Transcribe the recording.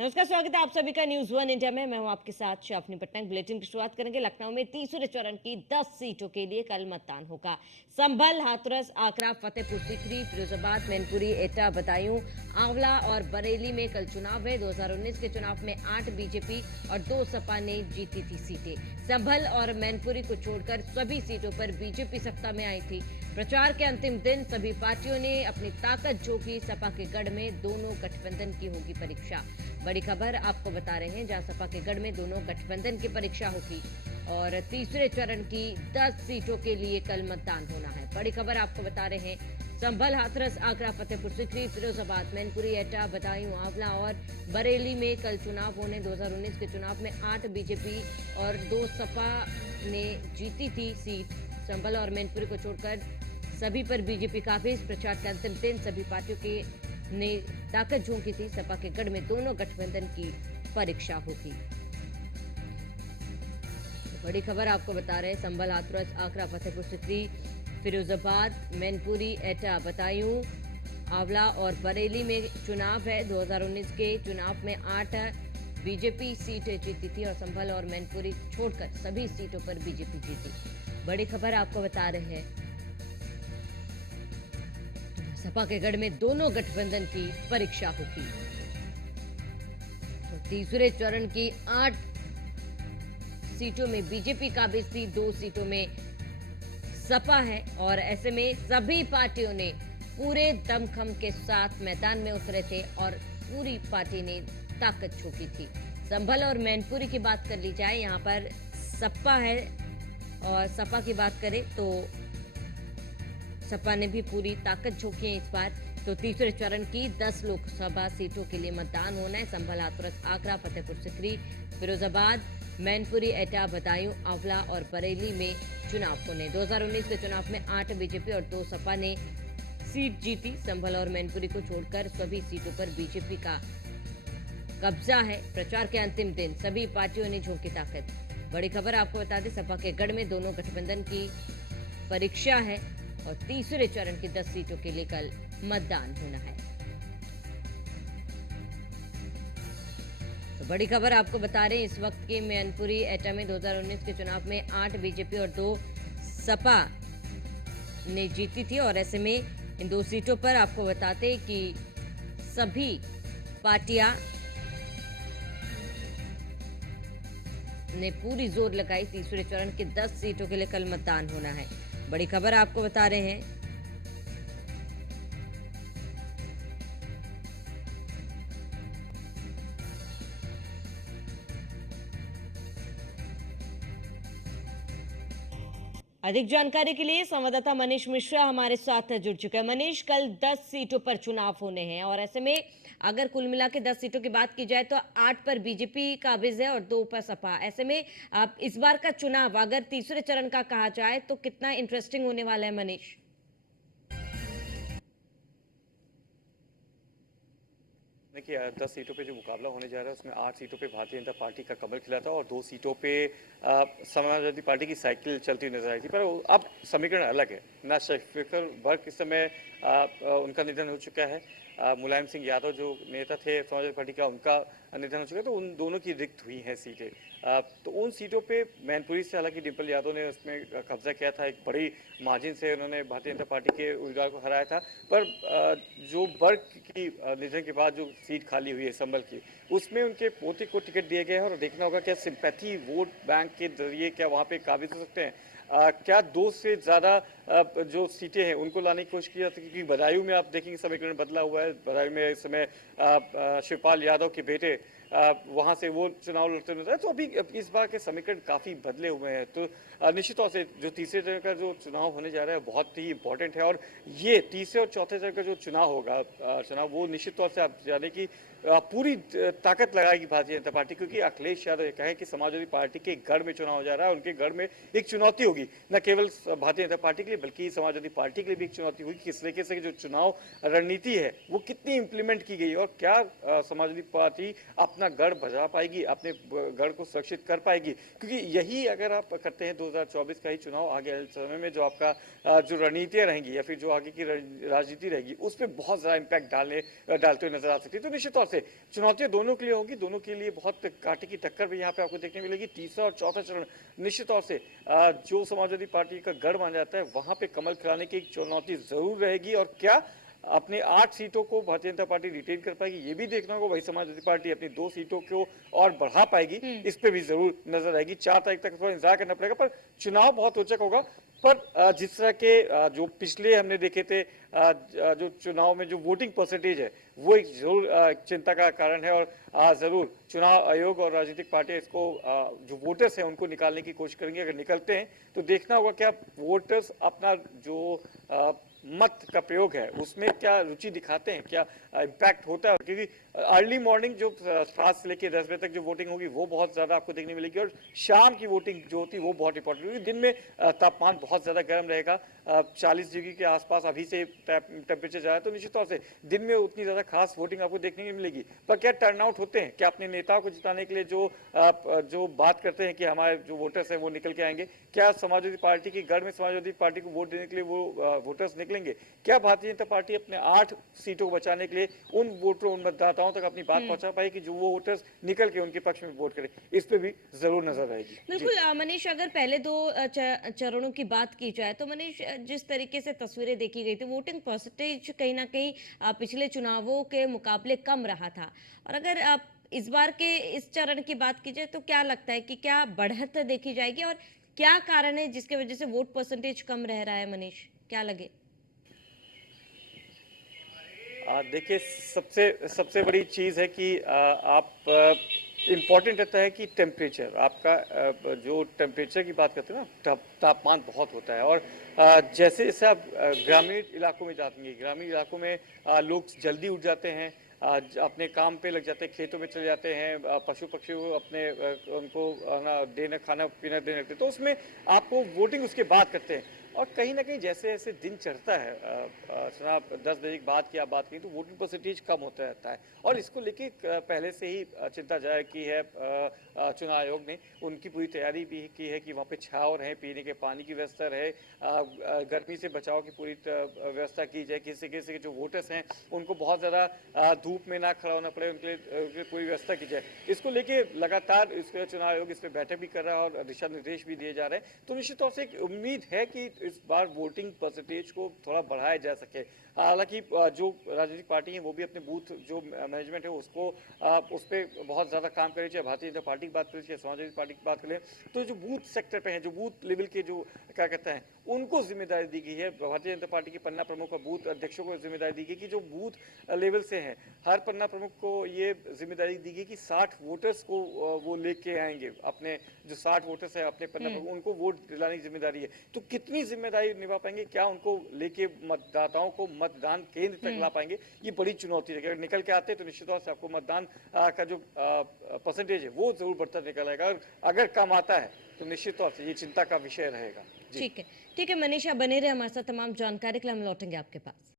नमस्कार, स्वागत है आप सभी का न्यूज वन इंडिया में। मैं हूं आपके साथ शाफनी पटनायक। बुलेटिन की शुरुआत करेंगे। लखनऊ में तीसरे चरण की 10 सीटों के लिए कल मतदान होगा। संभल, हाथरस, आगरा, फतेहपुर सीकरी, फिरोजाबाद, मैनपुरी, एटा, बदायूं, आंवला और बरेली में कल चुनाव है। 2019 के चुनाव में 8 बीजेपी और 2 सपा ने जीती थी सीटें। संभल और मैनपुरी को छोड़कर सभी सीटों पर बीजेपी सत्ता में आई थी। प्रचार के अंतिम दिन सभी पार्टियों ने अपनी ताकत झोंकी। सपा के गढ़ में दोनों गठबंधन की होगी परीक्षा। बड़ी खबर आपको बता रहे हैं, जहां सपा के गढ़ में दोनों गठबंधन की परीक्षा होगी और तीसरे चरण की 10 सीटों के लिए कल मतदान होना है। बड़ी खबर आपको बता रहे हैं, संभल, हाथरस, आगरा, फतेहपुर सीकरी, फिरोजाबाद, मैनपुरी, एटा, बदायूं, आंवला और बरेली में कल चुनाव होने। 2019 के चुनाव में 8 बीजेपी और 2 सपा ने जीती थी सीट। संभल और मैनपुरी को छोड़कर सभी पर बीजेपी काबिज। प्रचार के अंतिम दिन सभी पार्टियों के ने ताकत झोंकी थी। सपा के गढ़ में दोनों गठबंधन की परीक्षा होगी। बड़ी खबर आपको बता रहे हैं, संभल, हाथरस, आगरा, फतेहपुर सीकरी, फिरोजाबाद, मैनपुरी, एटा, बदायूं, आंवला और बरेली में चुनाव है। 2019 के चुनाव में 8 बीजेपी सीटें जीती थी और संभल और मैनपुरी छोड़कर सभी सीटों पर बीजेपी जीती। बड़ी खबर आपको बता रहे हैं, सपा के गढ़ में दोनों गठबंधन की परीक्षा होगी। तो तीसरे चरण की 8 सीटों में बीजेपी काबिज थी, 2 सीटों में सपा है और ऐसे में सभी पार्टियों ने पूरे दमखम के साथ मैदान में उतरे थे और पूरी पार्टी ने ताकत झोंकी थी। संभल और मैनपुरी की बात कर ली जाए, यहाँ पर सपा है और सपा की बात करें तो सपा ने भी पूरी ताकत झोंकी है इस बार। तो तीसरे चरण की 10 लोकसभा सीटों के लिए मतदान होना है। संभल, हाथरस, आगरा, फतेहपुर सीकरी, फिरोजाबाद, मैनपुरी, एटा, बदायूं, आंवला और बरेली में चुनाव होने। 2019 के चुनाव में 8 बीजेपी और 2 सपा ने सीट जीती। संभल और मैनपुरी को छोड़कर सभी सीटों पर बीजेपी का कब्जा है। प्रचार के अंतिम दिन सभी पार्टियों ने झोंकी ताकत। बड़ी खबर आपको बता दें, सपा के गढ़ में दोनों गठबंधन की परीक्षा है और तीसरे चरण की 10 सीटों के लिए कल मतदान होना है। तो बड़ी खबर आपको बता रहे हैं, इस वक्त के मैनपुरी, एटा में 2019 के चुनाव में 8 बीजेपी और 2 सपा ने जीती थी और ऐसे में इन 2 सीटों पर आपको बताते कि सभी पार्टियां ने पूरी जोर लगाई। तीसरे चरण के 10 सीटों के लिए कल मतदान होना है। बड़ी खबर आपको बता रहे हैं, अधिक जानकारी के लिए संवाददाता मनीष मिश्रा हमारे साथ जुड़ चुके हैं। मनीष, कल 10 सीटों पर चुनाव होने हैं और ऐसे में अगर कुल मिला के 10 सीटों की बात की जाए तो 8 पर बीजेपी काबिज है और 2 पर सपा। ऐसे में आप इस बार का चुनाव अगर तीसरे चरण का कहा जाए तो कितना इंटरेस्टिंग होने वाला है मनीष? देखिए 10 सीटों पे जो मुकाबला होने जा रहा है उसमें 8 सीटों पे भारतीय जनता पार्टी का कमल खिला था और 2 सीटों पे समाजवादी पार्टी की साइकिल चलती हुई नजर आई थी। पर अब समीकरण अलग है ना। शफीकुल बर्क इस समय उनका निधन हो चुका है। मुलायम सिंह यादव जो नेता थे समाजवादी पार्टी का, उनका निधन हो चुका है, तो उन दोनों की रिक्त हुई हैं सीटें। तो उन सीटों पे मैनपुरी से हालांकि डिम्पल यादव ने उसमें कब्जा किया था, एक बड़ी मार्जिन से उन्होंने भारतीय जनता पार्टी के उम्मीदवार को हराया था। पर जो बर्क की निधन के बाद जो सीट खाली हुई है संभल की, उसमें उनके पोते को टिकट दिया गया है और देखना होगा क्या सिंपैथी वोट बैंक के जरिए क्या वहाँ पे काबिज हो सकते हैं। क्या 2 से ज़्यादा जो सीटें हैं उनको लाने की कोशिश की जाती है, क्योंकि बदायूं में आप देखेंगे समीकरण बदला हुआ है। बदायूं में इस समय शिवपाल यादव के बेटे वहाँ से वो चुनाव लड़ते नजर आए। तो अभी इस बार के समीकरण काफ़ी बदले हुए हैं। तो निश्चित तौर से जो तीसरे चरण का जो चुनाव होने जा रहा है बहुत ही इंपॉर्टेंट है और ये तीसरे और चौथे चरण का जो चुनाव होगा चुनाव, वो निश्चित तौर से आप जाने की पूरी ताकत लगाएगी भारतीय जनता पार्टी, क्योंकि अखिलेश यादव ये कहे कि समाजवादी पार्टी के गढ़ में चुनाव हो जा रहा है। उनके गढ़ में एक चुनौती होगी, न केवल भारतीय जनता पार्टी के लिए बल्कि समाजवादी पार्टी के लिए भी एक चुनौती होगी। किस तरीके से जो चुनाव रणनीति है वो कितनी इंप्लीमेंट की गई और क्या समाजवादी पार्टी अपना गढ़ बजा पाएगी, अपने गढ़ को सुरक्षित कर पाएगी। क्योंकि यही अगर आप करते हैं 2024 का ही चुनाव, आगे समय में जो आपका जो रणनीतियां रहेंगी या फिर जो आगे की राजनीति रहेगी उस पर बहुत ज़्यादा इम्पैक्ट डालते हुए नजर आ सकती है। तो निश्चित तौर से चुनौतियां दोनों के लिए होगी, दोनों के लिए बहुत कांटे की टक्कर भी यहाँ पे आपको देखने मिलेगी। तीसरा और चौथा चरण निश्चित तौर से जो समाजवादी पार्टी का गढ़ माना जाता है वहां पे कमल खिलाने की एक चुनौती जरूर रहेगी। और क्या अपने 8 सीटों को भारतीय जनता पार्टी रिटेन कर पाएगी, ये भी देखना होगा। वही समाजवादी पार्टी अपनी 2 सीटों को और बढ़ा पाएगी, इस पे भी जरूर नजर आएगी। 4 तारीख तक थोड़ा इंतजार करना पड़ेगा, पर चुनाव बहुत रोचक होगा। पर जिस तरह के जो पिछले हमने देखे थे जो चुनाव में जो वोटिंग परसेंटेज है वो एक जरूर चिंता का कारण है। और जरूर चुनाव आयोग और राजनीतिक पार्टियां इसको जो वोटर्स हैं उनको निकालने की कोशिश करेंगे। अगर निकलते हैं तो देखना होगा क्या वोटर्स अपना जो मत का प्रयोग है उसमें क्या रुचि दिखाते हैं, क्या इम्पैक्ट होता है। क्योंकि अर्ली मॉर्निंग जो 7 से लेकर 10 बजे तक जो वोटिंग होगी वो बहुत ज्यादा आपको देखने मिलेगी, और शाम की वोटिंग जो होती है वो बहुत इंपॉर्टेंट होगी। दिन में तापमान बहुत ज्यादा गर्म रहेगा, 40 डिग्री के आसपास अभी से टेम्परेचर जा रहा है, तो निश्चित तौर से दिन में उतनी ज्यादा खास वोटिंग आपको देखने को मिलेगी। पर क्या टर्नआउट होते हैं, क्या अपने नेताओं को जिताने के लिए जो बात करते हैं कि हमारे जो वोटर्स हैं वो निकल के आएंगे, क्या समाजवादी पार्टी की गढ़ में समाजवादी पार्टी को वोट देने के लिए वो वोटर्स निकलेंगे? क्या भारतीय जनता पार्टी अपने 8 सीटों को बचाने के लिए उन वोटरों, उन मतदाताओं तक अपनी बात पहुंचा पाए कि जो वो वोटर्स निकल के उनके पक्ष में वोट करें? इस पे भी जरूर नजर रहेगी। बिल्कुल मनीष, अगर पहले 2 चरणों की बात की जाए तो मनीष, जिस तरीके से तस्वीरें देखी गई थी, वोटिंग परसेंटेज कहीं ना कहीं पिछले चुनावों के मुकाबले कम रहा था। और अगर इस बार के इस चरण की बात की जाए तो क्या लगता है कि क्या बढ़त देखी जाएगी, और क्या कारण है जिसकी वजह से वोट परसेंटेज कम रह रहा है? मनीष, क्या लगे? देखिए, सबसे सबसे बड़ी चीज़ है कि आप इम्पॉर्टेंट रहता है कि टेम्परेचर आपका जो टेम्परेचर की बात करते हैं ना, तापमान बहुत होता है। और जैसे जैसे आप ग्रामीण इलाकों में जाते हैं, ग्रामीण इलाकों में लोग जल्दी उठ जाते हैं, अपने काम पे लग जाते हैं, खेतों में चले जाते हैं, पशु पक्षी को अपने उनको ना देना, खाना पीना देने लगते हैं, तो उसमें आपको वोटिंग उसके बाद करते हैं। और कहीं ना कहीं जैसे जैसे दिन चढ़ता है, जनाब 10 बजे के बाद की आप बात करें तो वोटिंग परसेंटेज कम होता रहता है। और इसको लेके पहले से ही चिंता जाहिर की है चुनाव आयोग ने। उनकी पूरी तैयारी भी की है कि वहाँ पे छाव रहे, पीने के पानी की व्यवस्था रहे, गर्मी से बचाव की पूरी व्यवस्था की जाए। किसी किसी के जो वोटर्स हैं उनको बहुत ज़्यादा धूप में ना खड़ा होना पड़े, उनके लिए पूरी व्यवस्था की जाए। इसको लेके लगातार इसको चुनाव आयोग इस पर बैठक भी कर रहा है और दिशा निर्देश भी दिए जा रहे हैं। तो निश्चित तौर से एक उम्मीद है कि इस बार वोटिंग परसेंटेज को थोड़ा बढ़ाया जा सके। हालांकि जो राजनीतिक पार्टी है वो भी अपने बूथ जो मैनेजमेंट है उसको उस पर बहुत ज़्यादा काम करे, चाहे भारतीय जनता पार्टी की बात करें चाहे समाजवादी पार्टी की बात करें। तो जो बूथ सेक्टर पे है, जो बूथ लेवल के जो क्या कहते हैं उनको जिम्मेदारी दी गई है। भारतीय जनता पार्टी के पन्ना प्रमुख और बूथ अध्यक्षों को जिम्मेदारी दी गई कि जो बूथ लेवल से हैं, हर पन्ना प्रमुख को ये जिम्मेदारी दी गई कि 60 वोटर्स को वो लेके आएंगे। अपने जो 60 वोटर्स हैं अपने पन्ना प्रमुख, उनको वोट दिलाने की जिम्मेदारी है। तो कितनी जिम्मेदारी निभा पाएंगे, क्या उनको लेके मतदाताओं को मतदान केंद्र तक ला पाएंगे, ये बड़ी चुनौती है। अगर निकल के आते हैं तो निश्चित तौर से आपको मतदान का जो परसेंटेज है वो जरूर बढ़ता निकल आएगा। और अगर कम आता है तो निश्चित तौर से ये चिंता का विषय रहेगा। ठीक है, ठीक है मनीषा, बने रहे हमारे साथ। तमाम जानकारी के लिए हम लौटेंगे आपके पास।